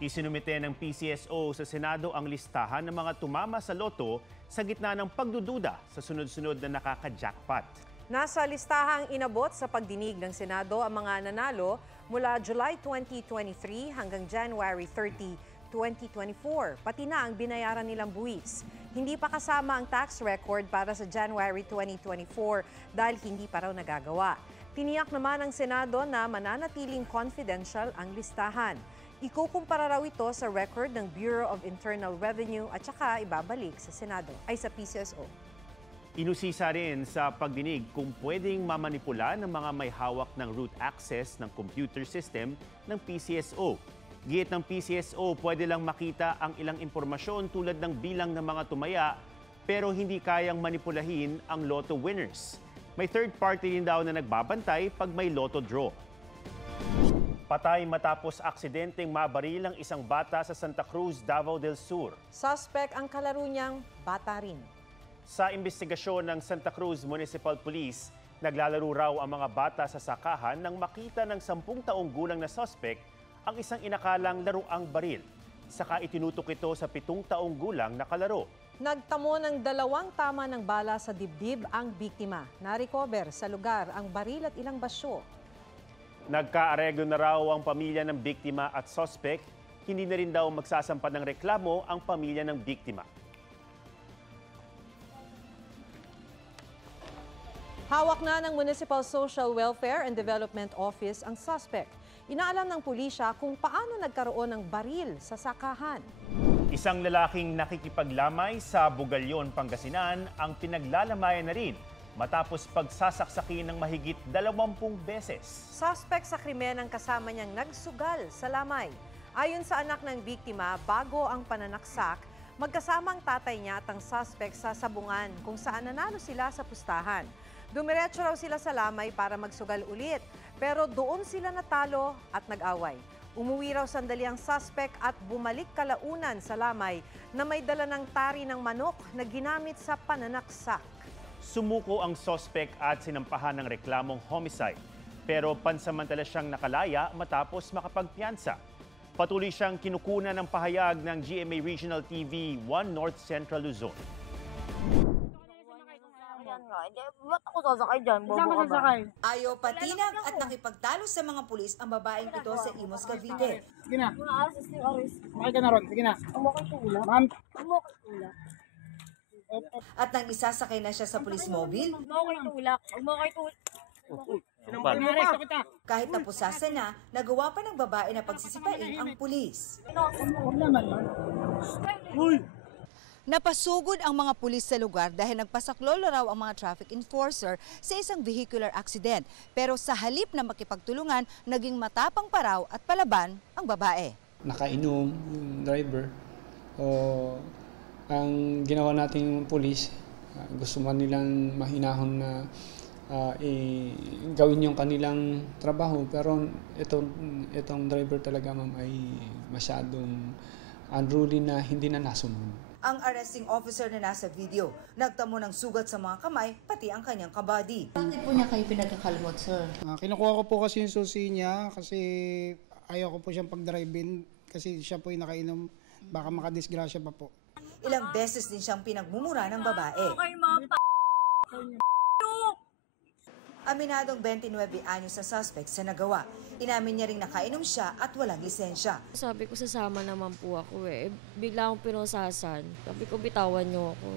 Isinumite ng PCSO sa Senado ang listahan ng mga tumama sa loto sa gitna ng pagdududa sa sunod-sunod na nakaka-jackpot. Nasa listahang inabot sa pagdinig ng Senado ang mga nanalo mula July 2023 hanggang January 30, 2024, pati na ang binayaran nilang buwis. Hindi pa kasama ang tax record para sa January 2024 dahil hindi pa raw nagagawa. Tiniyak naman ng Senado na mananatiling confidential ang listahan. Ikukumpara raw ito sa record ng Bureau of Internal Revenue at saka ibabalik sa Senado ay sa PCSO. Inusisa rin sa pagdinig kung pwedeng mamanipula ng mga may hawak ng root access ng computer system ng PCSO. Giit ng PCSO, pwede lang makita ang ilang impormasyon tulad ng bilang ng mga tumaya pero hindi kayang manipulahin ang lotto winners. May third party rin daw na nagbabantay pag may lotto draw. Patay matapos aksidenteng mabaril ang isang bata sa Santa Cruz, Davao del Sur. Suspect ang kalaro niyang bata rin. Sa investigasyon ng Santa Cruz Municipal Police, naglalaro raw ang mga bata sa sakahan nang makita ng 10 taong gulang na suspect ang isang inakalang laruang baril. Saka itinutok ito sa 7 taong gulang na kalaro. Nagtamo ng 2 tama ng bala sa dibdib ang biktima. Na-recover sa lugar ang baril at ilang basyo. Nagkaareglo na raw ang pamilya ng biktima at suspect. Hindi na rin daw magsasampa ng reklamo ang pamilya ng biktima. Hawak na ng Municipal Social Welfare and Development Office ang suspect. Inaalam ng pulisya kung paano nagkaroon ng baril sa sakahan. Isang lalaking nakikipaglamay sa Bugalyon, Pangasinan ang pinaglalamayan na rin matapos pagsasaksakin ng mahigit 20 beses. Suspect sa krimen ang kasama niyang nagsugal sa lamay. Ayon sa anak ng biktima, bago ang pananaksak, magkasama ang tatay niya at ang suspect sa sabungan kung saan nanalo sila sa pustahan. Dumiretso raw sila sa lamay para magsugal ulit, pero doon sila natalo at nag-away. Umuwi raw sandali ang suspect at bumalik kalaunan sa lamay na may dala ng tari ng manok na ginamit sa pananaksak. Sumuko ang suspect at sinampahan ng reklamong homicide. Pero pansamantala siyang nakalaya matapos makapagpiyansa. Patuloy siyang kinukunan ng pahayag ng GMA Regional TV 1 North Central Luzon. Ba't ako sasakay dyan? Bobo ka ba? Ayaw patinag at nakipagtalo sa mga pulis ang babaeng ito sa Imos, Cavite. Sige na. Aris. Makay ka na ron. Sige na. Umakay tulak. Ma'am. Umakay tulak. At nang isasakay na siya sa police mobile, Umakay tulak. Umakay tulak. Arresto kita. kahit napusasan na, nagawa pa ng babae na pagsisipain ang pulis. Huwag naman, ma'am. Napasugod ang mga pulis sa lugar dahil nagpasaklolo raw ang mga traffic enforcer sa isang vehicular accident. Pero sa halip na makipagtulungan, naging matapang pa raw at palaban ang babae. Nakainom yung driver. O ang ginawa nating pulis, gusto man nilang mahinahon na gawin yung kanilang trabaho. Pero itong driver talaga, ma'am, ay masyadong unruly na hindi na nasunod. Ang arresting officer na nasa video, nagtamo ng sugat sa mga kamay, pati ang kanyang kabady. Bakit po niya kayo pinagkakalmot, sir? Kinukuha ko po kasi yung susi niya kasi ayaw ko po siyang pag-drive-in kasi siya po yung nakainom. Baka makadisgrasya pa po. Ilang beses din siyang pinagmumura ng babae. Okay, ma'am. Aminadong 29 anyos sa suspect sa nagawa. Inamin niya ring nakainom siya at walang lisensya. Sabi ko, sasama naman po ako eh. Bigla akong pinusasan. Sabi ko, bitawan niyo ako.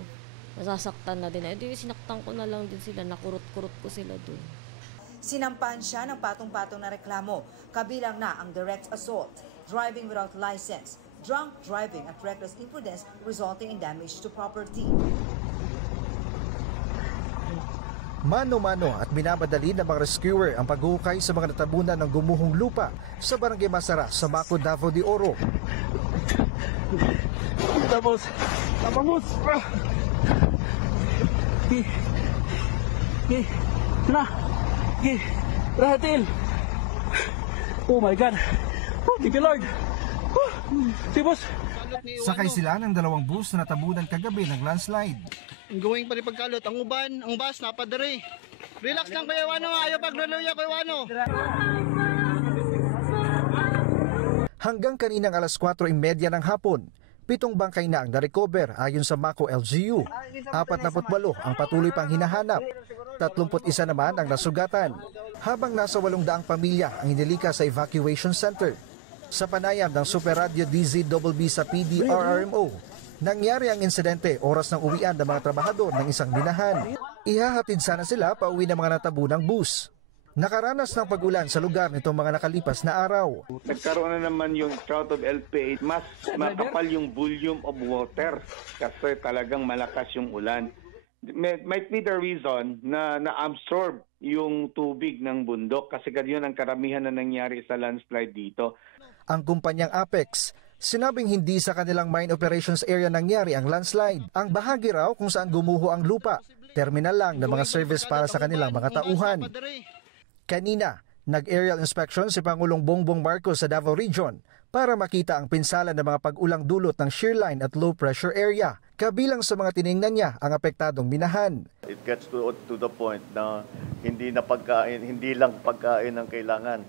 Nasasaktan na din. Di sinaktan ko na lang din sila. Nakurot-kurot ko sila dun. Sinampahan siya ng patong-patong na reklamo. Kabilang na ang direct assault, driving without license, drunk driving at reckless imprudence resulting in damage to property. Mano-mano at minamadali ng mga rescuer ang paghukay sa mga natabunan ng gumuhong lupa sa Barangay Masara sa Maco, Davao de Oro. Tapos! Rahatil! Oh my God! Oh, thank you, Lord! Boss! Sakay sila ng 2 bus na natabunan kagabi ng landslide. Going pa rin pagkalot. Ang uban, ang bus, napadari. Relax lang, Kuya Wano. Ayaw pagluluya, Kuya Wano. Hanggang kaninang alas 4:30 ng hapon, 7 bangkay na ang na-recover ayon sa Mako LGU. 48 ang patuloy pang hinahanap. 31 naman ang nasugatan. Habang nasa 800 pamilya ang inilika sa evacuation center. Sa panayam ng Super Radio DZBB sa PDRRMO, nangyari ang insidente oras ng uwian ng mga trabahador ng isang minahan. Ihahatid sana sila pauwi ng mga natabunang bus. Nakaranas ng pag-ulan sa lugar nitong mga nakalipas na araw. Nagkaroon na naman yung drought of LPA, mas makapal yung volume of water kasi talagang malakas yung ulan. Might be the reason na na-absorb yung tubig ng bundok kasi ganyan ang karamihan na nangyari sa landslide dito. Ang kumpanyang Apex, sinabing hindi sa kanilang mine operations area nangyari ang landslide. Ang bahagi raw kung saan gumuho ang lupa, terminal lang ng mga service para sa kanilang mga tauhan. Kanina, nag-aerial inspection si Pangulong Bongbong Marcos sa Davao Region para makita ang pinsala ng mga pag-ulang dulot ng shearline at low pressure area. Kabilang sa mga tiningnan niya ang apektadong minahan. It gets to the point na hindi lang pagkain ang kailangan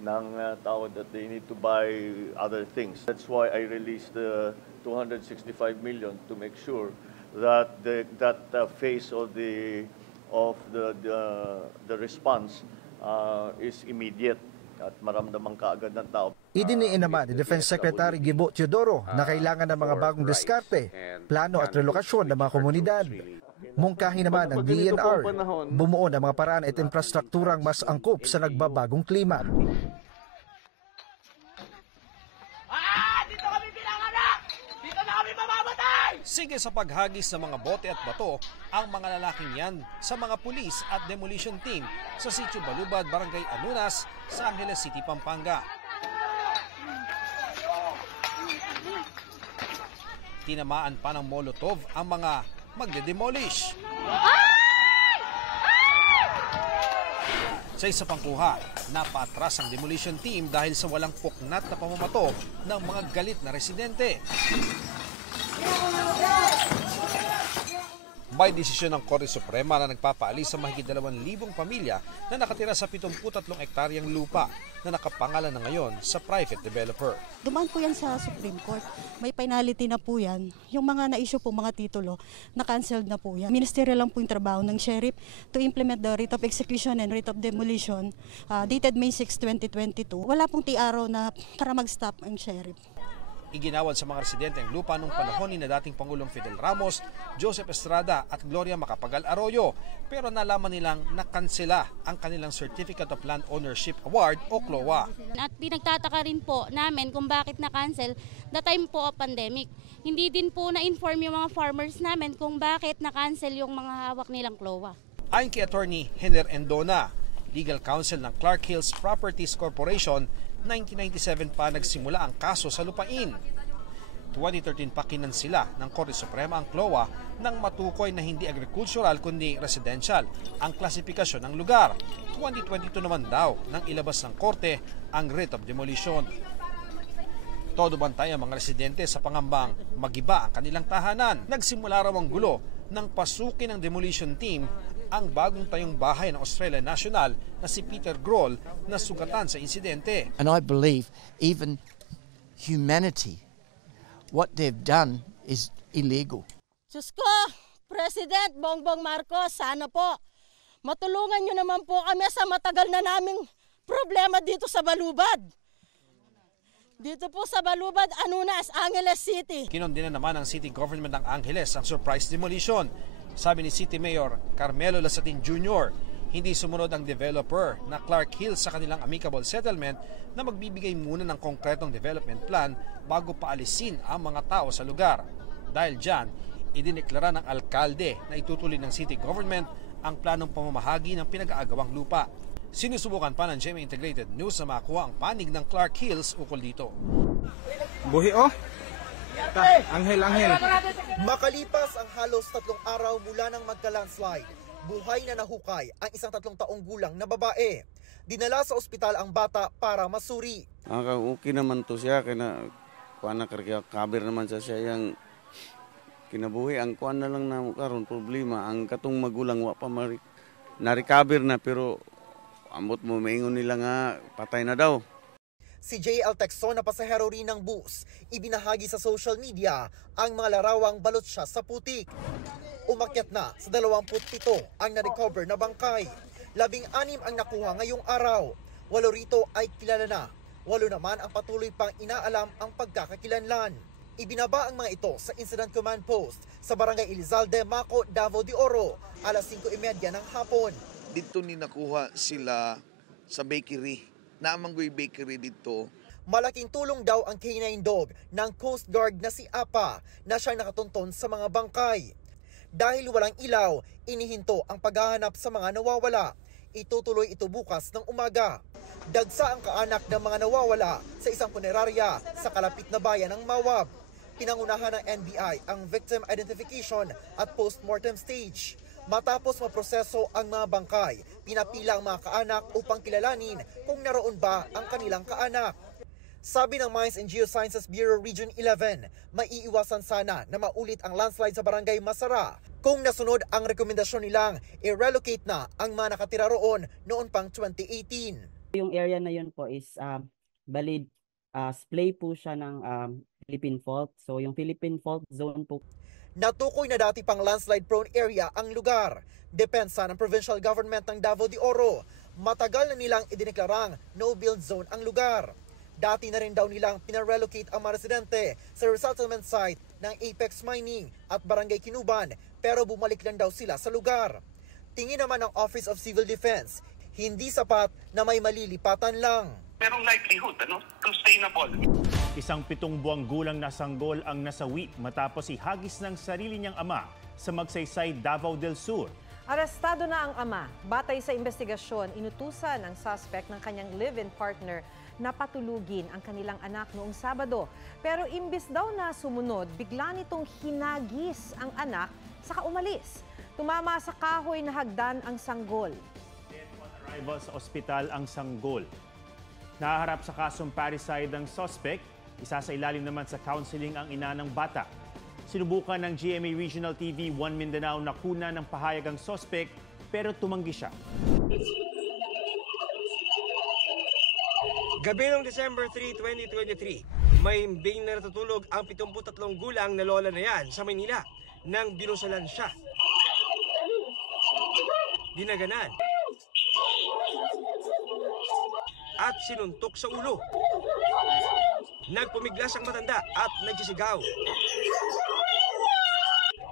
ng tao that they need to buy other things. That's why I released the 265 million to make sure that that phase of the response is immediate at maramdaman kaagad ng tao. Idiniin naman ni Defense Secretary Gibo Teodoro na kailangan ng mga bagong diskarte, plano at relokasyon ng mga komunidad. Mungkahi naman ang DNR, bumuo ng mga paraan at infrastrukturang mas angkop sa nagbabagong klima. Sige sa paghagis ng mga bote at bato ang mga lalaking yan sa mga pulis at demolition team sa Sitio Balubad, Barangay Anunas sa Angeles City, Pampanga. Tinamaan pa ng Molotov ang mga magde-demolish. Sa isa pang kuha, napaatras ang demolition team dahil sa walang puknat na pamamato ng mga galit na residente. May desisyon ng Korte Suprema na nagpapaalis sa mahigit 2,000 pamilya na nakatira sa 73 ektaryang lupa na nakapangalan na ngayon sa private developer. Dumaan po yan sa Supreme Court. May penalty na po yan. Yung mga na-issue po mga titulo, na-cancelled na po yan. Ministerial lang po yung trabaho ng sheriff to implement the rate of execution and rate of demolition dated May 6, 2022. Wala pong tiaraw na para mag-stop ang sheriff. Iginawad sa mga residente ang lupa nung panahon ni na dating Pangulong Fidel Ramos, Joseph Estrada at Gloria Macapagal Arroyo. Pero nalaman nilang nakansela ang kanilang Certificate of Land Ownership Award o CLOA. At pinagtataka rin po namin kung bakit na-cancel the time po of pandemic. Hindi din po na-inform yung mga farmers namin kung bakit na-cancel yung mga hawak nilang CLOA. Ayon kay Attorney Henner Endona, Legal Counsel ng Clark Hills Properties Corporation, 1997 pa nagsimula ang kaso sa lupain. 2013 pa kinansila ng Korte Suprema ang CLOA nang matukoy na hindi agricultural kundi residential ang klasifikasyon ng lugar. 2022 naman daw nang ilabas ng Korte ang writ of demolition. Todo bantay ang mga residente sa pangambang magiba ang kanilang tahanan. Nagsimula raw ang gulo nang pasukin ng demolition team ang bagong tayong bahay ng Australian National na si Peter Grohl na sugatan sa insidente. And I believe even humanity, what they've done is illegal. Diyos ko, President Bongbong Marcos, sana po matulungan nyo naman po kami sa matagal na naming problema dito sa Balubad. Dito po sa Balubad, Anunas, Angeles City. Kinondena naman ng City Government ng Angeles ang surprise demolition. Sabi ni City Mayor Carmelo Lasatin Jr., hindi sumunod ang developer na Clark Hills sa kanilang amicable settlement na magbibigay muna ng konkretong development plan bago paalisin ang mga tao sa lugar. Dahil dyan, idineklara ng alkalde na itutuloy ng city government ang planong pamamahagi ng pinag-aagawang lupa. Sinusubukan pa ng GMA Integrated News na makuha ang panig ng Clark Hills ukol dito. Buhi Anghel. Makalipas ang halos 3 araw mula ng magka-landslide, buhay na nahukay ang isang 3 taong gulang na babae. Dinala sa ospital ang bata para masuri. Okay naman to siya, kaya kabir naman siya yung kinabuhi. Ang kuan na lang na karon problema, ang katong magulang wa pa na-recover na pero ambot mo maingon nila nga patay na daw. Si JL Texon na pasahero rin ng bus, ibinahagi sa social media ang mga larawang balot siya sa putik. Umakyat na sa 27 ang na-recover na bangkay. 16 ang nakuha ngayong araw. 8 rito ay kilala na. 8 naman ang patuloy pang inaalam ang pagkakakilanlan. Ibinaba ang mga ito sa Incident Command Post sa Barangay Elizalde, Maco, Davao de Oro, alas 5:30 ng hapon. Dito ni nakuha sila sa bakery. Naamanggoy bakery dito. Malaking tulong daw ang canine dog ng Coast Guard na si Apa na siyang nakatunton sa mga bangkay. Dahil walang ilaw, inihinto ang paghahanap sa mga nawawala. Itutuloy ito bukas ng umaga. Dagsa ang kaanak ng mga nawawala sa isang punerarya sa kalapit na bayan ng Mawab. Pinangunahan ng NBI ang victim identification at postmortem stage. Matapos maproseso ang mga bangkay, pinapila ang mga kaanak upang kilalanin kung naroon ba ang kanilang kaanak. Sabi ng Mines and Geosciences Bureau Region 11, maiiwasan sana na maulit ang landslide sa Barangay Masara kung nasunod ang rekomendasyon nilang i-relocate na ang mga nakatira roon noon pang 2018. Yung area na yun po is splay po siya ng Philippine Fault. So yung Philippine Fault Zone po. Natukoy na dati pang landslide-prone area ang lugar. Depensa ng provincial government ng Davao de Oro, matagal na nilang idineklarang no-build zone ang lugar. Dati na rin daw nilang pinarelocate ang mga residente sa resettlement site ng Apex Mining at Barangay Kinuban, pero bumalik lang daw sila sa lugar. Tingin naman ng Office of Civil Defense, hindi sapat na may malilipatan lang. Merong likelihood, sustainable. Isang 7 buwang gulang na sanggol ang nasawi matapos ihagis ng sarili niyang ama sa Magsaysay, Davao del Sur. Arestado na ang ama. Batay sa investigasyon, inutusan ng suspect ng kanyang live-in partner na patulugin ang kanilang anak noong Sabado. Pero imbis daw na sumunod, bigla nitong hinagis ang anak saka umalis. Tumama sa kahoy na hagdan ang sanggol. Arrival sa ospital ang sanggol. Nahaharap sa kasong parricide ang suspect, isa sa ilalim naman sa counseling ang ina ng bata. Sinubukan ng GMA Regional TV 1 Mindanao na kuna ng pahayag ang suspect pero tumanggi siya. Gabi ng December 3, 2023, may himbing na natutulog ang 73 gulang na lola na yan sa Maynila nang binusalan siya. Dinaganan at sinuntok sa ulo. Nagpumiglas ang matanda at nagsisigaw.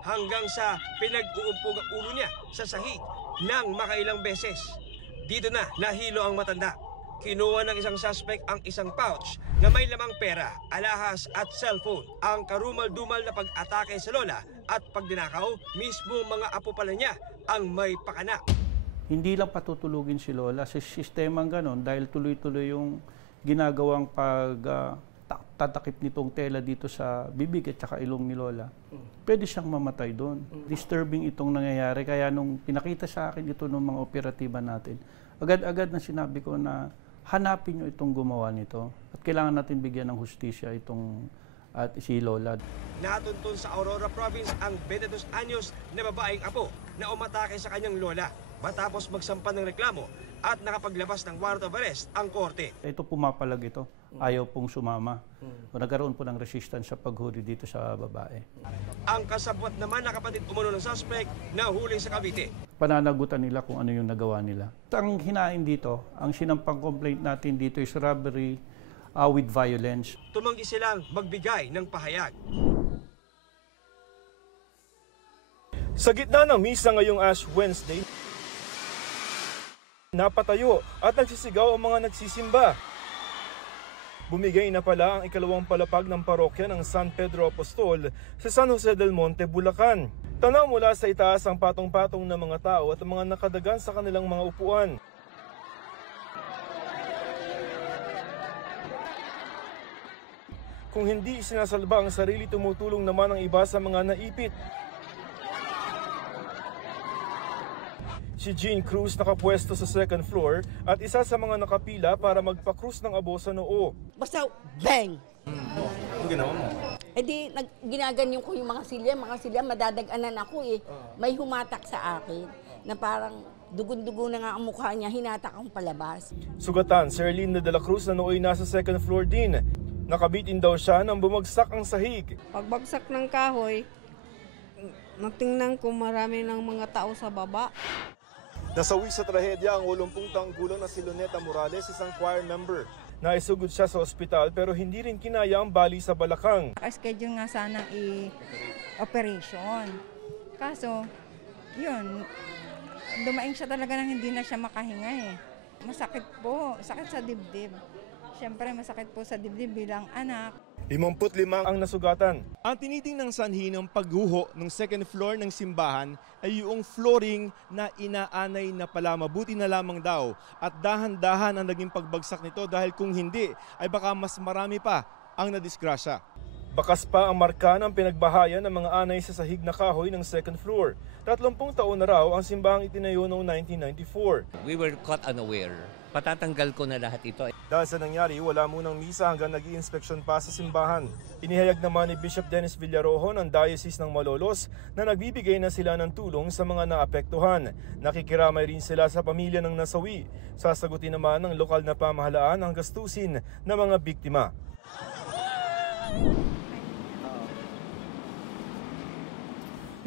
Hanggang sa pinag-uumpog ang ulo niya sa sahig ng makailang beses. Dito na nahilo ang matanda. Kinuha ng isang suspect ang isang pouch na may lamang pera, alahas at cellphone. Ang karumal-dumal na pag-atake sa lola at pagdinakaw, mismo mga apo pala niya ang may pakana. Hindi lang patutulugin si lola sa sistemang ganon dahil tuloy-tuloy yung ginagawang pagtatakip nitong tela dito sa bibig at saka ilong ni lola. Pwede siyang mamatay doon. Disturbing itong nangyayari kaya nung pinakita sa akin ito ng mga operatiba natin, agad-agad na sinabi ko na hanapin nyo itong gumawa nito at kailangan natin bigyan ng hustisya itong at si lola. Natuntun sa Aurora Province ang 22 anyos na babaeng apo na umatake sa kanyang lola. Matapos magsampan ng reklamo at nakapaglabas ng warrant of arrest ang korte. Ito pumapalag ito. Ayaw pong sumama. Nagkaroon po ng resistance sa paghuli dito sa babae. Ang kasabwat naman na kapatid umano ng suspect na huli sa Cavite. Pananagutan nila kung ano yung nagawa nila. Ang hinain dito, ang sinampang complaint natin dito is robbery with violence. Tumanggi silang magbigay ng pahayag. Sa gitna ng misa ngayong Ash Wednesday, napatayo at nagsisigaw ang mga nagsisimba. Bumigay na pala ang ikalawang palapag ng parokya ng San Pedro Apostol sa San Jose del Monte, Bulacan. Tanaw mula sa itaas ang patong-patong ng mga tao at ang mga nakadagan sa kanilang mga upuan. Kung hindi sinasalba ang sarili, tumutulong naman ang iba sa mga naipit. Si Jean Cruz nakapwesto sa second floor at isa sa mga nakapila para magpa-krus ng abo sa noo. Basta bang! Ano ginawa mo? Eh di, ginaganyan ko yung mga silya, madadaganan ako eh. May humatak sa akin na parang Dugon-dugo na nga ang mukha niya, hinatak ang palabas. Sugatan, si Erlene de la Cruz na nooy nasa second floor din. Nakabitin daw siya nang bumagsak ang sahig. Pagbagsak ng kahoy, natingnan ko marami ng mga tao sa baba. Nasawi sa trahedya ang 80 taong gulang na si Luneta Morales, isang choir member. Naisugod siya sa ospital pero hindi rin kinaya ang bali sa balakang. Schedule nga sanang i-operation. Kaso, yun, dumaing siya talaga nang hindi na siya makahinga eh. Masakit po, sakit sa dibdib. Siyempre masakit po sa dibdib bilang anak. 55 ang nasugatan. Ang tinitingnan sanhi ng pagguho ng second floor ng simbahan ay yung flooring na inaanay na pala. Mabuti na lamang daw at dahan-dahan ang naging pagbagsak nito dahil kung hindi ay baka mas marami pa ang nadisgrasya. Bakas pa ang marka ng pinagbahayan ng mga anay sa sahig na kahoy ng second floor. 30 taon na raw ang simbahang itinayo noong 1994. We were caught unaware. Patatanggal ko na lahat ito. Dahil sa nangyari, wala munang misa hanggang nag-i-inspeksyon pa sa simbahan. Inihayag naman ni Bishop Dennis Villarojo ng Diocese ng Malolos na nagbibigay na sila ng tulong sa mga naapektuhan. Nakikiramay rin sila sa pamilya ng nasawi. Sasagutin naman ng lokal na pamahalaan ang gastusin ng mga biktima.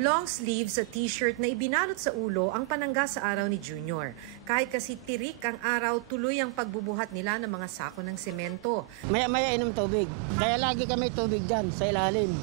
Long sleeves at t-shirt na ibinalot sa ulo ang panangga sa araw ni Junior. Kahit kasi tirik ang araw, tuloy ang pagbubuhat nila ng mga sako ng semento. Maya-maya inom tubig. Kaya lagi kami tubig dyan sa ilalim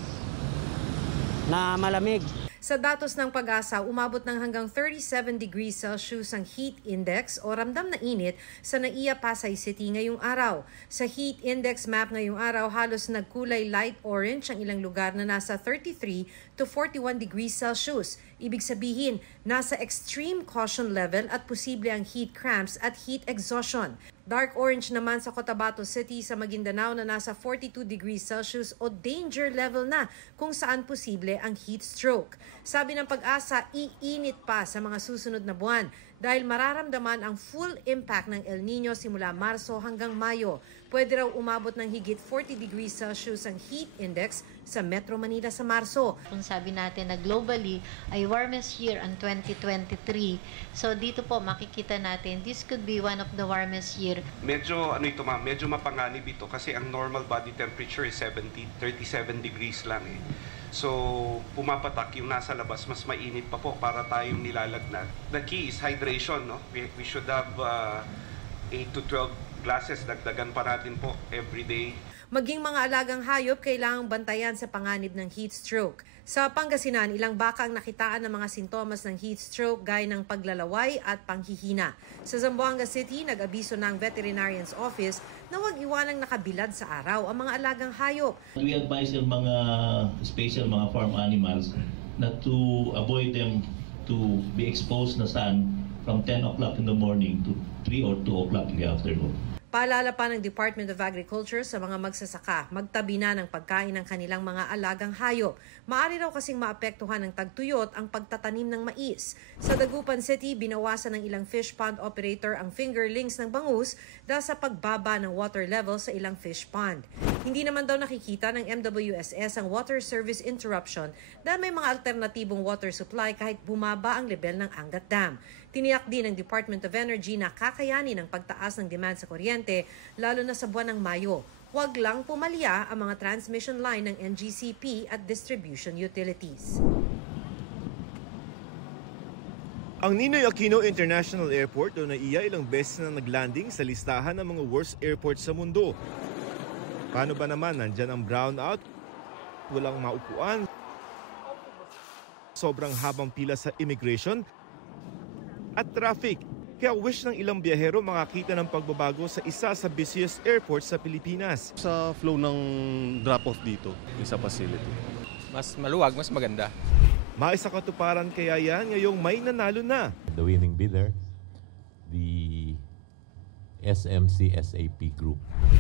na malamig. Sa datos ng Pag-asa, umabot ng hanggang 37 degrees Celsius ang heat index o ramdam na init sa Naiya, Pasay City ngayong araw. Sa heat index map ngayong araw, halos nagkulay light orange ang ilang lugar na nasa 33 to 41 degrees Celsius. Ibig sabihin, nasa extreme caution level at posible ang heat cramps at heat exhaustion. Dark orange naman sa Cotabato City sa Maguindanao na nasa 42 degrees Celsius o danger level na kung saan posible ang heat stroke. Sabi ng Pag-asa, iinit pa sa mga susunod na buwan dahil mararamdaman ang full impact ng El Nino simula Marso hanggang Mayo. Pwede raw umabot ng higit 40 degrees Celsius ang heat index sa Metro Manila sa Marso. Kung sabi natin na globally ay warmest year ang 2023. So dito po makikita natin this could be one of the warmest year. Medyo medyo mapanganib ito kasi ang normal body temperature is 37 degrees lang eh. So pumapatak yung nasa labas, mas mainit pa po para tayong nilalagnat. The key is hydration, no? We should have 8 to 12 glasses, dagdagan pa natin po every day. Maging mga alagang hayop kailangang bantayan sa panganib ng heat stroke. Sa Pangasinan, ilang baka ang nakitaan ng mga sintomas ng heat stroke gaya ng paglalaway at panghihina. Sa Zamboanga City, nag-abiso ng Veterinarian's Office na huwag iwanang nakabilad sa araw ang mga alagang hayop. We advise yung mga special mga farm animals not to avoid them to be exposed na sun from 10 o'clock in the morning to 3 or 2 o'clock in the afternoon. Paalala pa ng Department of Agriculture sa mga magsasaka, magtabi na ng pagkain ng kanilang mga alagang hayop. Maaari raw kasing maapektuhan ng tagtuyot ang pagtatanim ng mais. Sa Dagupan City, binawasan ng ilang fish pond operator ang fingerlings ng bangus dahil sa pagbaba ng water level sa ilang fish pond. Hindi naman daw nakikita ng MWSS ang water service interruption dahil may mga alternatibong water supply kahit bumaba ang level ng Angat Dam. Tiniyak din ng Department of Energy na kakayanin ang pagtaas ng demand sa kuryente lalo na sa buwan ng Mayo. Huwag lang pumalya ang mga transmission line ng NGCP at distribution utilities. Ang Ninoy Aquino International Airport o Naiya ilang beses na naglanding sa listahan ng mga worst airports sa mundo. Paano ba naman nandyan ang brownout? Walang maupuan. Sobrang habang pila sa immigration at traffic. Kaya wish ng ilang biyahero makakita ng pagbabago sa isa sa busiest airport sa Pilipinas. Sa flow ng drop-off dito, sa facility. Mas maluwag, mas maganda. Maisa katuparan kaya yan ngayong may nanalo na. The winning bidder, the SMC-SAP Group.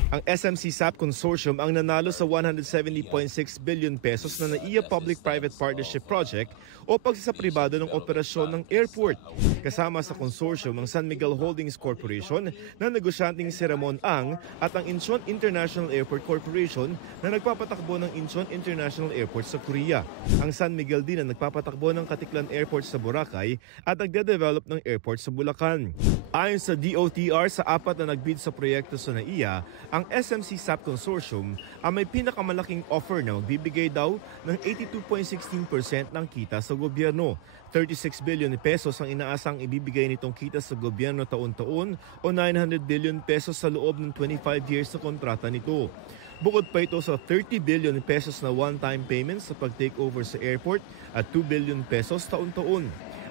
Ang SMC SAP Consortium ang nanalo sa 170.6 billion pesos na NAIA Public-Private Partnership Project o pagsasapribado ng operasyon ng airport. Kasama sa consortium ang San Miguel Holdings Corporation na negosyanteng si Ramon Ang at ang Incheon International Airport Corporation na nagpapatakbo ng Incheon International Airport sa Korea. Ang San Miguel din ang nagpapatakbo ng Katiklan Airport sa Boracay at nagde-develop ng airport sa Bulacan. Ayon sa DOTR, sa apat na nagbid sa proyekto sa NAIA, ang SMC SAP Consortium ang may pinakamalaking offer na magbibigay daw ng 82.16% ng kita sa gobyerno. 36 billion pesos ang inaasang ibibigay nitong kita sa gobyerno taon-taon o 900 billion pesos sa loob ng 25 years sa kontrata nito. Bukod pa ito sa 30 billion pesos na one-time payments sa pag-takeover sa airport at 2 billion pesos taon-taon.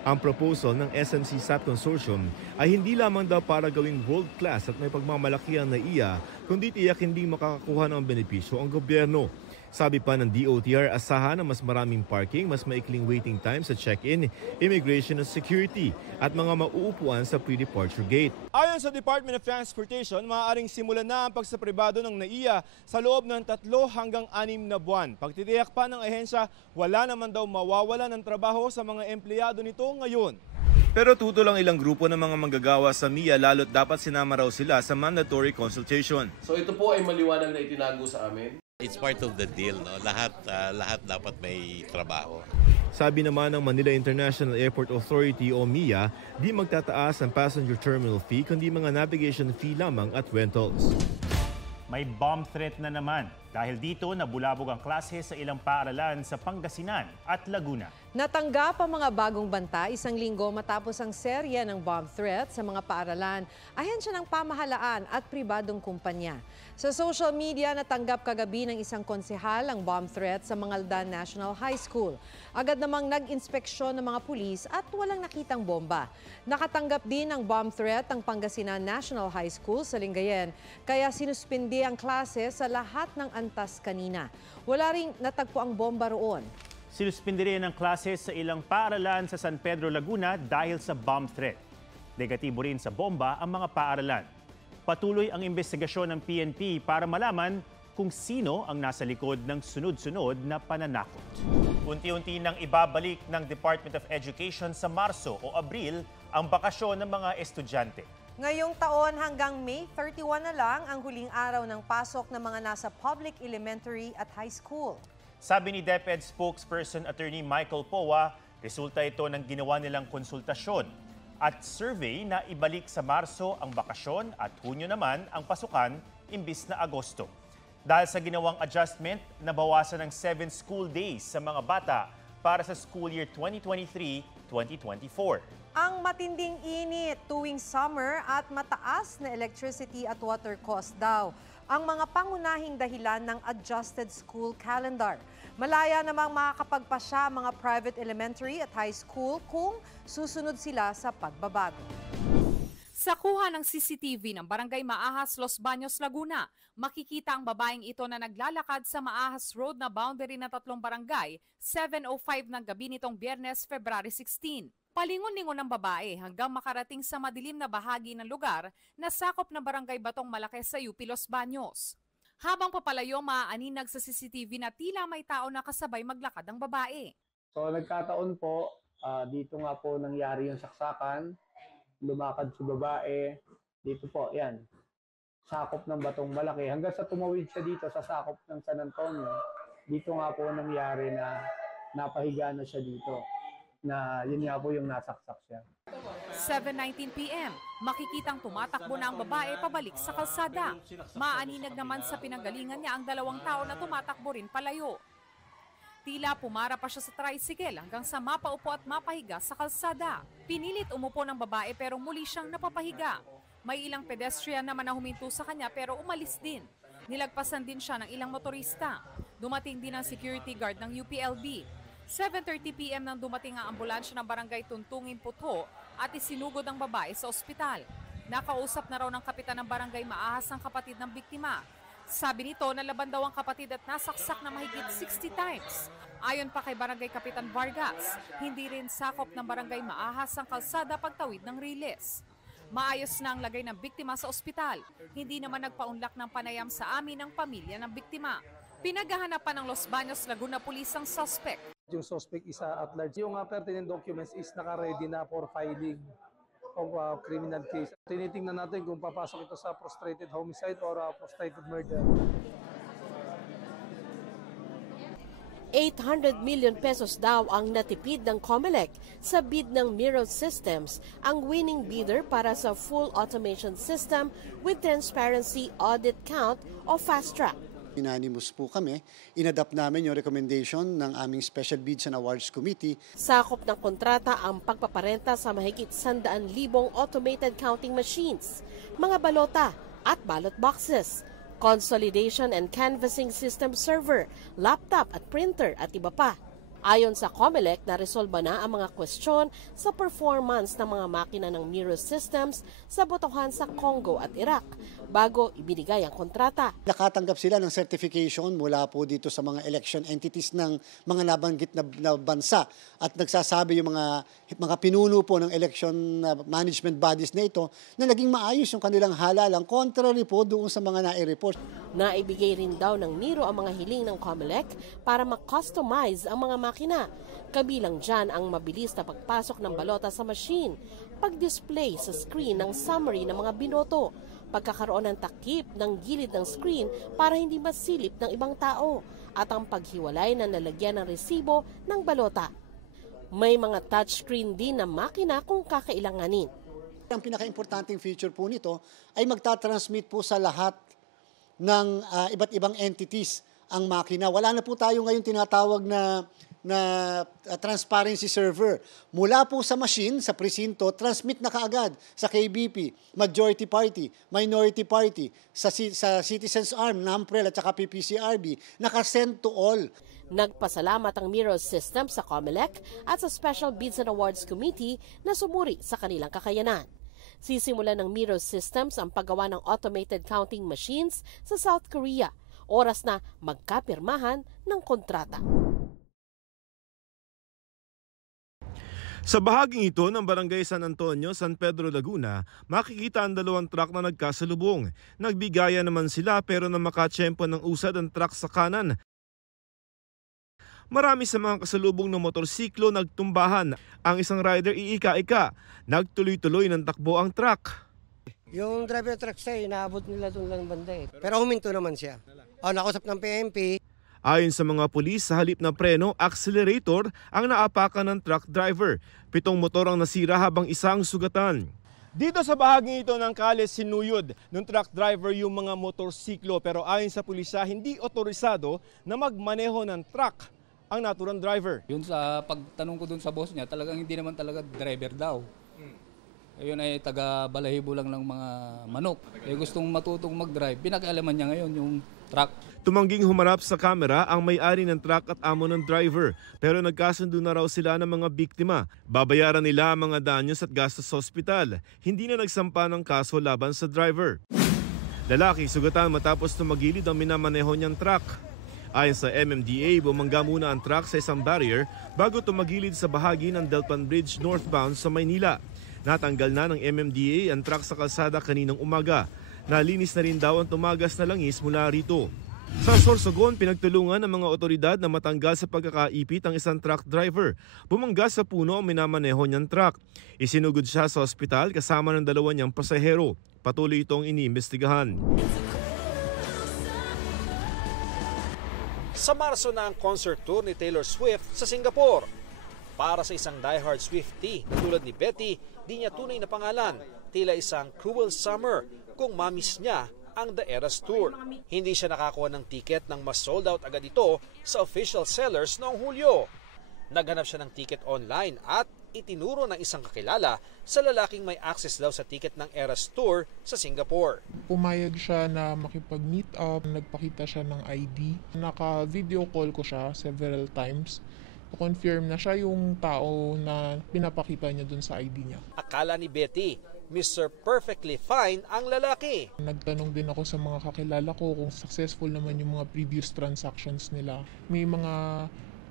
Ang proposal ng SMC SAP Consortium ay hindi lamang daw para gawing world-class at may pagmamalaki ang NAIA, kundi tiyak hindi makakakuha ng benepisyo ang gobyerno. Sabi pa ng DOTR, asahan ang mas maraming parking, mas maikling waiting time sa check-in, immigration at security, at mga mauupuan sa pre-departure gate. Ayon sa Department of Transportation, maaaring simulan na ang pagsapribado ng NAIA sa loob ng 3 hanggang 6 na buwan. Pagtitiyak pa ng ahensya, wala naman daw mawawala ng trabaho sa mga empleyado nito ngayon. Pero tuto lang ilang grupo ng mga manggagawa sa MIA, lalo't dapat sinama raw sila sa mandatory consultation. So ito po ay maliwanag na itinago sa amin. It's part of the deal, no? Lahat dapat may trabaho. Sabi naman ng Manila International Airport Authority o MIA, di magtataas ang passenger terminal fee kundi mga navigation fee lamang at rentals. May bomb threat na naman. Dahil dito, nabulabog ang klase sa ilang paaralan sa Pangasinan at Laguna. Natanggap ang mga bagong banta 1 linggo matapos ang serya ng bomb threat sa mga paaralan, ahensya ng pamahalaan at pribadong kumpanya. Sa social media, natanggap kagabi ng isang konsehal ang bomb threat sa Mangaldan National High School. Agad namang nag-inspeksyon ng mga pulis at walang nakitang bomba. Nakatanggap din ng bomb threat ang Pangasinan National High School sa Lingayen, kaya sinuspindi ang klase sa lahat ng antas kanina. Wala ring natagpo ang bomba roon. Sinuspindi rin ang klase sa ilang paaralan sa San Pedro, Laguna dahil sa bomb threat. Negatibo rin sa bomba ang mga paaralan. Patuloy ang investigasyon ng PNP para malaman kung sino ang nasa likod ng sunod-sunod na pananakot. Unti-unti nang ibabalik ng Department of Education sa Marso o Abril ang bakasyon ng mga estudyante. Ngayong taon hanggang May 31 na lang ang huling araw ng pasok ng mga nasa public elementary at high school. Sabi ni DepEd spokesperson Attorney Michael Powa, resulta ito ng ginawa nilang konsultasyon at survey na ibalik sa Marso ang bakasyon at Hunyo naman ang pasukan imbis na Agosto. Dahil sa ginawang adjustment, nabawasan ng 7 school days sa mga bata para sa school year 2023-2024. Ang matinding init tuwing summer at mataas na electricity at water cost daw ang mga pangunahing dahilan ng adjusted school calendar. Malaya namang makakapagpasya mga private elementary at high school kung susunod sila sa pagbabago. Sa kuha ng CCTV ng Barangay Maahas, Los Baños, Laguna, makikita ang babaeng ito na naglalakad sa Maahas Road na boundary ng 3 barangay, 7:05 ng gabi nitong Biyernes, February 16. Palingon-lingon ng babae hanggang makarating sa madilim na bahagi ng lugar na sakop ng Barangay Batong Malaki sa UP Los Baños. Habang papalayo, maaaninag sa CCTV na tila may tao na kasabay maglakad ang babae. So nagkataon po, dito nga po nangyari yung saksakan, lumakad si babae, dito po, yan, sakop ng Batong Malaki. Hanggang sa tumawid siya dito sa sakop ng San Antonio, dito nga po nangyari na napahiga na siya dito. Na yun nga po yung nasaksak siya. 7:19 p.m. Makikitang tumatakbo na ang babae pabalik sa kalsada. Maaninag naman sa pinanggalingan niya ang 2 tao na tumatakbo rin palayo. Tila pumara pa siya sa tricycle hanggang sa mapaupo at mapahiga sa kalsada. Pinilit umupo ng babae pero muli siyang napapahiga. May ilang pedestrian naman na huminto sa kanya pero umalis din. Nilagpasan din siya ng ilang motorista. Dumating din ang security guard ng UPLB. 7:30 p.m. nang dumating ang ambulansya ng Barangay Tuntungin Putho at isinugod ang babae sa ospital. Nakausap na raw ng kapitan ng Barangay Maahas ang kapatid ng biktima. Sabi nito na laban daw ang kapatid at nasaksak na mahigit 60 times. Ayon pa kay Barangay Kapitan Vargas, hindi rin sakop ng Barangay Maahas ang kalsada pagtawid ng Riles. Maayos na ang lagay ng biktima sa ospital. Hindi naman nagpaunlak ng panayam sa amin ng pamilya ng biktima. Pinaghahanapan ng Los Baños, Laguna Police ang suspect. Yung suspect isa at large. Yung pertinent documents is naka-ready na for filing of criminal case. Tinitingnan natin kung papasok ito sa frustrated homicide or frustrated murder. 800 million pesos daw ang natipid ng COMELEC sa bid ng Miros Systems, ang winning bidder para sa full automation system with transparency, audit count o fast track. Unanimous po kami, inadapt namin yung recommendation ng aming Special Bids and Awards Committee. Sakop ng kontrata ang pagpaparenta sa mahigit 100,000 automated counting machines, mga balota at ballot boxes, consolidation and canvassing system server, laptop at printer at iba pa. Ayon sa COMELEC, naresolba na ang mga kwestiyon sa performance ng mga makina ng Miros Systems sa botohan sa Congo at Iraq bago ibinigay ang kontrata. Nakatanggap sila ng certification mula po dito sa mga election entities ng mga nabanggit na bansa at nagsasabi yung mga pinuno po ng election management bodies na ito na naging maayos yung kanilang halalang contrary po doon sa mga nai-report. Naibigay rin daw ng Miro ang mga hiling ng COMELEC para ma-customize ang mga makina. Kabilang dyan ang mabilis na pagpasok ng balota sa machine, pag-display sa screen ng summary ng mga binoto, pagkakaroon ng takip ng gilid ng screen para hindi masilip ng ibang tao, at ang paghiwalay na nalagyan ng resibo ng balota. May mga touchscreen din na makina kung kakailanganin. Ang pinaka-importanting feature po nito ay magtatransmit po sa lahat ng iba't ibang entities ang makina. Wala na po tayo ngayon tinatawag na transparency server. Mula po sa machine, sa presinto, transmit na kaagad sa KBP, majority party, minority party, sa Citizens Arm, NAMPREL at saka PPCRB, nakasend to all. Nagpasalamat ang Miros System sa COMELEC at sa Special Bids and Awards Committee na sumuri sa kanilang kakayanan. Sisimulan ng Miros Systems ang paggawa ng automated counting machines sa South Korea. Oras na magkapirmahan ng kontrata. Sa bahaging ito ng Barangay San Antonio, San Pedro, Laguna, makikita ang dalawang truck na nagkasalubong. Nagbigayan naman sila pero na makatsyempo ng usad ang truck sa kanan. Marami sa mga kasalubong ng motorsiklo nagtumbahan. Ang isang rider iika-ika. Nagtuloy-tuloy ng takbo ang truck. Yung driver truck siya, inaabot nila doon lang banda eh. Pero huminto naman siya. Nakausap ng PMP. Ayon sa mga pulis, sa halip na preno, accelerator ang naapakan ng truck driver. 7 motor ang nasira habang isang sugatan. Dito sa bahaging ito ng kalye sinuyod ng truck driver yung mga motorsiklo, pero ayon sa pulisya, hindi otorisado na magmaneho ng truck ang naturang driver. Yun sa pagtanong ko dun sa boss niya, talagang hindi naman talaga driver daw. Ayun ay taga-balahibo lang ng mga manok. Gustong matutong mag-drive, pinag-alaman niya ngayon yung truck. Tumangging humarap sa kamera ang may-ari ng truck at amo ng driver, pero nagkasundo na raw sila ng mga biktima. Babayaran nila ang mga danyos at gastos sa ospital. Hindi na nagsampa ng kaso laban sa driver. Lalaki sugatan matapos tumagilid ang minamaneho niyang truck. Ayon sa MMDA, bumangga muna ang truck sa isang barrier bago tumagilid sa bahagi ng Delpan Bridge northbound sa Maynila. Natanggal na ng MMDA ang truck sa kalsada kaninang umaga. Nalinis na rin daw ang tumagas na langis mula rito. Sa Sorsogon, pinagtulungan ng mga otoridad na matanggal sa pagkakaipit ang isang truck driver. Bumangga sa puno ang minamaneho niyang truck. Isinugod siya sa ospital kasama ng 2 niyang pasahero. Patuloy itong iniimbestigahan. Sa Marso na ang concert tour ni Taylor Swift sa Singapore. Para sa isang diehard Swiftie na tulad ni Betty, di niya tunay na pangalan. Tila isang cruel summer kung mamis niya ang The Eras Tour. Hindi siya nakakuha ng ticket nang mas sold out agad ito sa official sellers noong Hulyo. Naghanap siya ng ticket online at itinuro ng isang kakilala sa lalaking may access daw sa ticket ng Eras Tour sa Singapore. Pumayag siya na makipag-meet up, nagpakita siya ng ID. Naka-video call ko siya several times. Confirm na siya yung tao na pinapakita niya dun sa ID niya. Akala ni Betty, Mr. Perfectly Fine ang lalaki. Nagtanong din ako sa mga kakilala ko kung successful naman yung mga previous transactions nila. May mga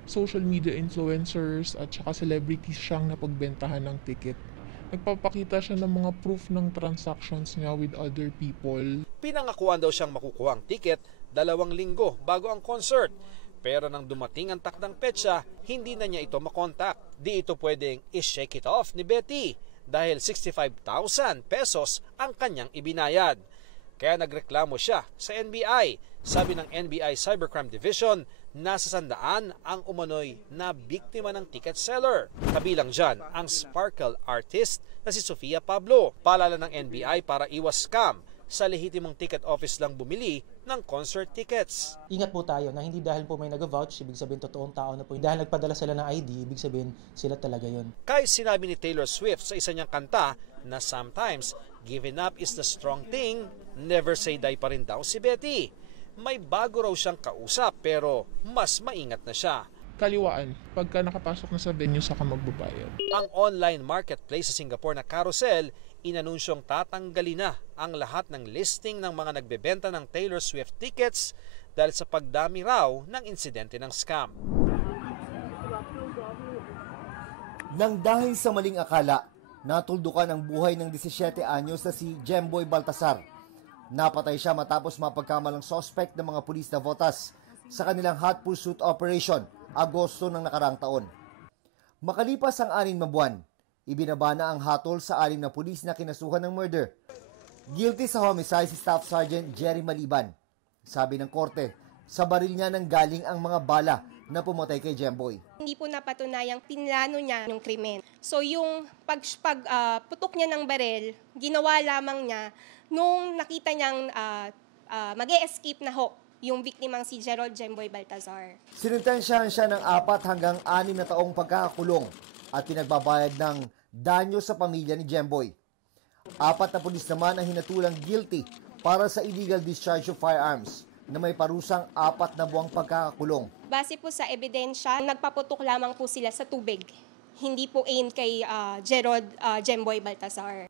social media influencers at saka celebrities siyang napagbentahan ng ticket. Nagpapakita siya ng mga proof ng transactions niya with other people. Pinangakuan daw siyang makukuha ang ticket 2 linggo bago ang concert. Pero nang dumating ang takdang petsa, hindi na niya ito makontak. Di ito pwedeng i-shake it off ni Betty dahil 65,000 pesos ang kanyang ibinayad. Kaya nagreklamo siya sa NBI. Sabi ng NBI Cybercrime Division, nasa 100 ang umano'y na biktima ng ticket seller. Kabilang dyan ang sparkle artist na si Sofia Pablo. Paalala ng NBI para iwas scam, sa lehitimong ticket office lang bumili ng concert tickets. Ingat po tayo na hindi dahil po may nag-vouch, ibig sabihin totoong tao na po. Dahil nagpadala sila ng ID, ibig sabihin sila talaga yon. Kahit sinabi ni Taylor Swift sa isa niyang kanta na sometimes giving up is the strong thing, never say die pa rin daw si Betty. May bago raw siyang kausap pero mas maingat na siya. Kaliwaan, pagka nakapasok na sa venue saka magbabayad. Ang online marketplace sa Singapore na Carousel, inanunsyong tatanggalin na ang lahat ng listing ng mga nagbebenta ng Taylor Swift tickets dahil sa pagdami raw ng insidente ng scam. Nang dahil sa maling akala, natuldukan ang buhay ng 17 anyos na si Jemboy Baltasar. Napatay siya matapos mapagkamalang suspect ng mga pulis na Votas sa kanilang hot pursuit operation, Agosto ng nakaraang taon. Makalipas ang 6 na buwan, ibinaba na ang hatol sa 6 na pulis na kinasuhan ng murder. Guilty sa homicide si Staff Sergeant Jerry Maliban. Sabi ng korte, sa baril niya nang galing ang mga bala na pumatay kay Jemboy. Hindi po napatunayang pinlano niya yung krimen. So yung putok niya ng baril, ginawa lamang niya nung nakita niyang mag-e-escape na yung biktimang si Gerald Jemboy Baltazar. Sinintensyahan siya ng 4 hanggang 6 na taong pagkakakulong at pinagbabayad ng danyo sa pamilya ni Jemboy. 4 na pulis naman ang hinatulang guilty para sa illegal discharge of firearms na may parusang 4 na buwang pagkakakulong. Base po sa ebidensya, nagpaputok lamang po sila sa tubig. Hindi po aim kay Gerald Jemboy Baltazar.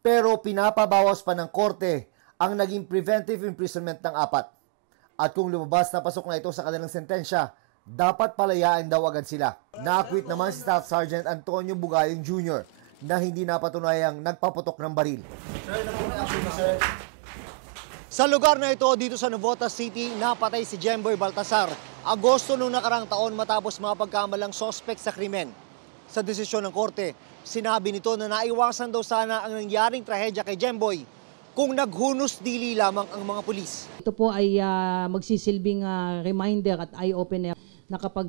Pero pinapabawas pa ng korte ang naging preventive imprisonment ng 4. At kung lumabas na pasok na ito sa kanilang sentensya, dapat palayain daw agad sila. Na-acquit naman si Staff Sergeant Antonio Bugayong Jr. na hindi napatunayang nagpaputok ng baril. Sa lugar na ito, dito sa Navotas City, napatay si Jemboy Baltasar Agosto noong nakarang taon matapos mapagkamalang sospek sa krimen. Sa desisyon ng korte, sinabi nito na naiwasan daw sana ang nangyaring trahedya kay Jemboy kung naghunos dili lamang ang mga pulis. Ito po ay magsisilbing reminder at eye-opener na kapag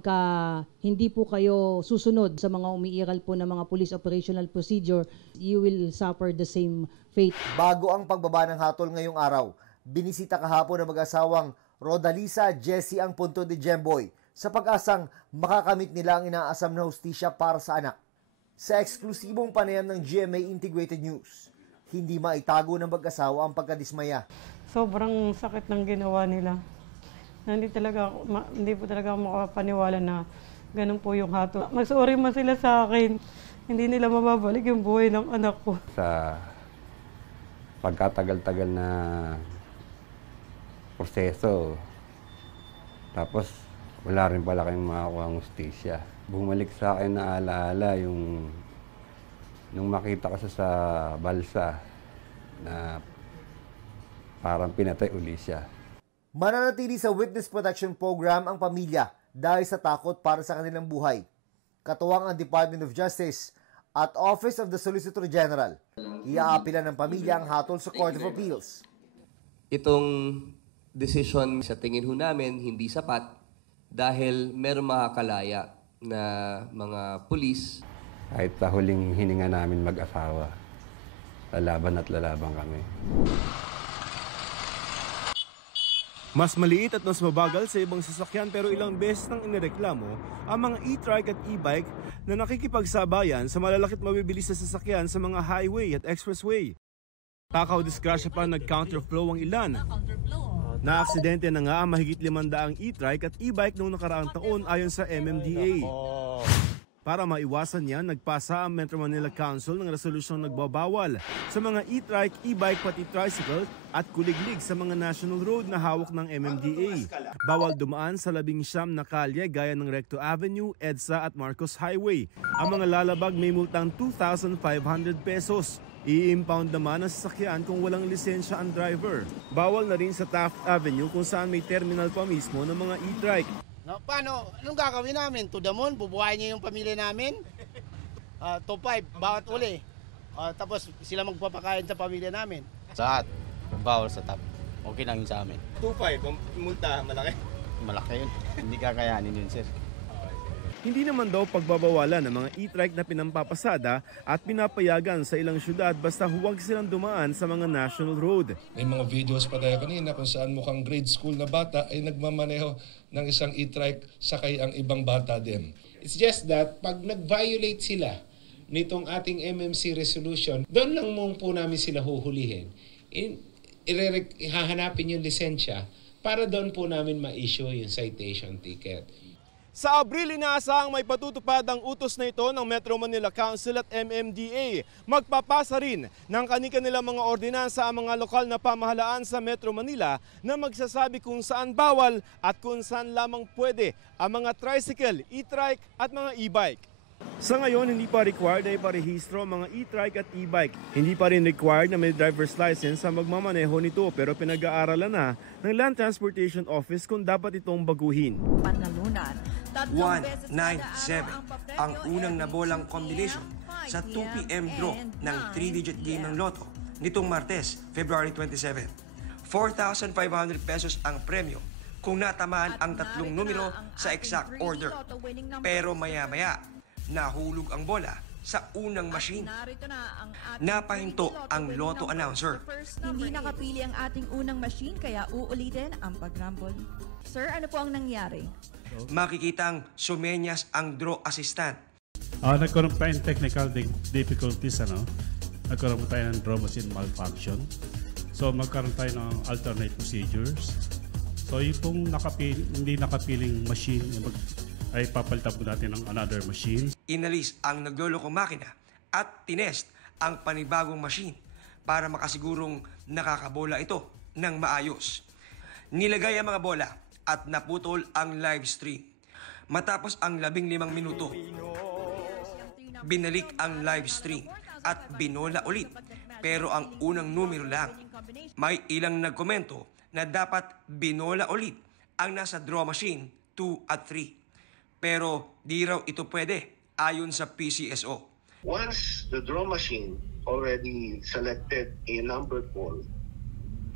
hindi po kayo susunod sa mga umiiral po ng mga police operational procedure, you will suffer the same fate. Bago ang pagbaba ng hatol ngayong araw, binisita kahapon ng mag-asawang Rodalisa Jessie ang punto ni Jemboy sa pag-asang makakamit nila ang inaasam na hustisya para sa anak. Sa eksklusibong panayam ng GMA Integrated News, hindi maitago ng mag-asawa ang pagkadismaya. Sobrang sakit ng ginawa nila. Hindi po talaga ako makapaniwala na ganun po yung hatol. Mag-sorry man sila sa akin. Hindi nila mababalik yung buhay ng anak ko. Sa pagkatagal-tagal na proseso, tapos wala rin pala kayong makakuha ng hustisya. Bumalik sa akin na alaala yung nung makita ko sa balsa na parang pinatay uli siya. Mananatili sa Witness Protection Program ang pamilya dahil sa takot para sa kanilang buhay. Katuwang ang Department of Justice at Office of the Solicitor General. Iaapila ng pamilya ang hatol sa Court of Appeals. Itong decision sa tingin ho namin hindi sapat dahil meron makakalaya na mga pulis. Kahit sa huling hininga namin mag-asawa, lalaban at lalaban kami. Mas maliit at mas mabagal sa ibang sasakyan pero ilang beses nang inireklamo ang mga e-trike at e-bike na nakikipagsabayan sa malalakit mabibilis na sasakyan sa mga highway at expressway. Takaw-disgrasya pa nag-counterflow ang ilan. Na-aksidente na nga ang mahigit 500 e-trike at e-bike noong nakaraang taon ayon sa MMDA. Para maiwasan yan, nagpasa ang Metro Manila Council ng resolusyong nagbabawal sa mga e-trike, e-bike pati tricycle at kuliglig sa mga national road na hawak ng MMDA. Bawal dumaan sa 19 na kalye gaya ng Recto Avenue, EDSA at Marcos Highway. Ang mga lalabag may multang 2,500 pesos. I-impound naman ang sasakyan kung walang lisensya ang driver. Bawal na rin sa Taft Avenue kung saan may terminal pa mismo ng mga e-trike. No, paano? Anong gagawin namin? To the moon? Bubuhayin niya yung pamilya namin? Top 5, bawat uli. Tapos sila magpapakain sa pamilya namin. Lahat, bawal sa top. Okay lang yun sa amin. 2.5, multa, malaki? Malaki yun. Hindi kakayanin yun, sir. Hindi naman daw pagbabawalan ng mga e-trike na pinampapasada at pinapayagan sa ilang syudad basta huwag silang dumaan sa mga national road. May mga videos pa tayo kanina kung saan mukhang grade school na bata ay nagmamaneho ng isang e-trike sakay ang ibang bata din. It's just that pag nag-violate sila nitong ating MMC resolution, doon lang mong po namin sila huhulihin. Hahanapin yung lisensya para doon po namin ma-issue yung citation ticket. Sa Abril, inaasahang may patutupad ang utos na ito ng Metro Manila Council at MMDA. Magpapasa rin ng kanilang mga ordinansa ang mga lokal na pamahalaan sa Metro Manila na magsasabi kung saan bawal at kung saan lamang pwede ang mga tricycle, e-trike at mga e-bike. Sa ngayon, hindi pa required na iparehistro ang mga e-trike at e-bike. Hindi pa rin required na may driver's license sa magmamaneho nito pero pinag-aaralan na ng Land Transportation Office kung dapat itong baguhin. Panalunan. 197 ang unang nabolang combination sa 2 p.m. draw ng 3-digit game ng Lotto nitong Martes, February 27. 4,500 pesos ang premyo kung natamaan ang tatlong numero sa exact order. Pero maya-maya, nahulog ang bola sa unang machine. Napahinto ang Lotto announcer. Hindi nakapili ang ating unang machine kaya uulitin ang pag-rumble. Sir, ano po ang nangyari? Makikitang sumenyas ang draw assistant. Nagkaroon pa yung technical difficulties. Nagkaroon tayo ng draw machine malfunction. So magkaroon tayo ng alternate procedures. So yung pong hindi nakapiling machine ay papalitan po natin ng another machine. Inalis ang naglolokong makina at tinest ang panibagong machine para makasigurong nakakabola ito ng maayos. Nilagay ang mga bola at naputol ang live stream. Matapos ang 15 minuto, binalik ang live stream at binola ulit. Pero ang unang numero lang. May ilang nagkomento na dapat binola ulit ang nasa draw machine 2 at 3. Pero di raw ito pwede ayon sa PCSO. Once the draw machine already selected a number call,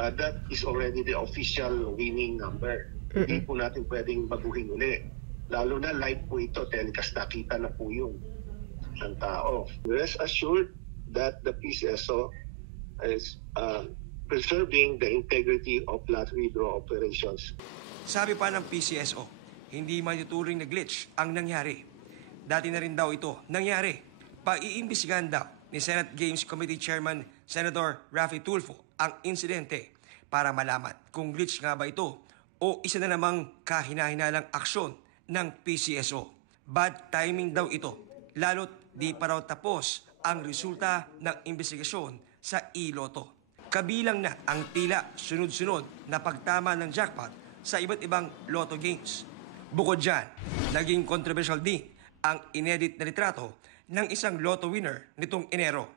that is already the official winning number. Hindi po natin pwedeng baguhin uli. Lalo na live po ito, telecast, nakita na po yung ng tao. Rest assured that the PCSO is preserving the integrity of lottery draw operations. Sabi pa ng PCSO, hindi matuturing na glitch ang nangyari. Dati na rin daw ito nangyari. Paiimbestigahan daw ni Senate Games Committee Chairman Senator Raffy Tulfo ang insidente para malaman kung glitch nga ba ito o isa na namang kahina-hinalang aksyon ng PCSO. Bad timing daw ito, lalo't di pa raw tapos ang resulta ng investigasyon sa e-Lotto. Kabilang na ang tila sunod-sunod na pagtama ng jackpot sa iba't ibang Lotto games. Bukod dyan, naging controversial din ang inedit na litrato ng isang Lotto winner nitong Enero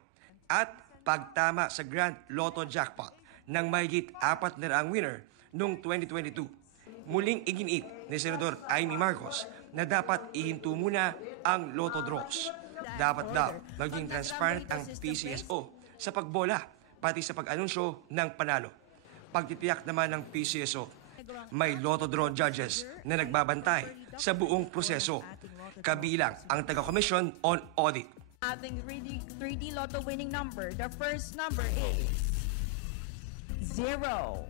at pagtama sa Grand Lotto jackpot ng mahigit 400 winner noong 2022. Muling iginit ni Senador Amy Marcos na dapat ihinto muna ang Lotto draws. Dapat daw maging transparent ang PCSO sa pagbola pati sa pag-anunsyo ng panalo. Pagtitiyak naman ng PCSO, may Lotto draw judges na nagbabantay sa buong proseso, kabilang ang taga-commission on audit. Ating 3D Lotto winning number, the first number is 0.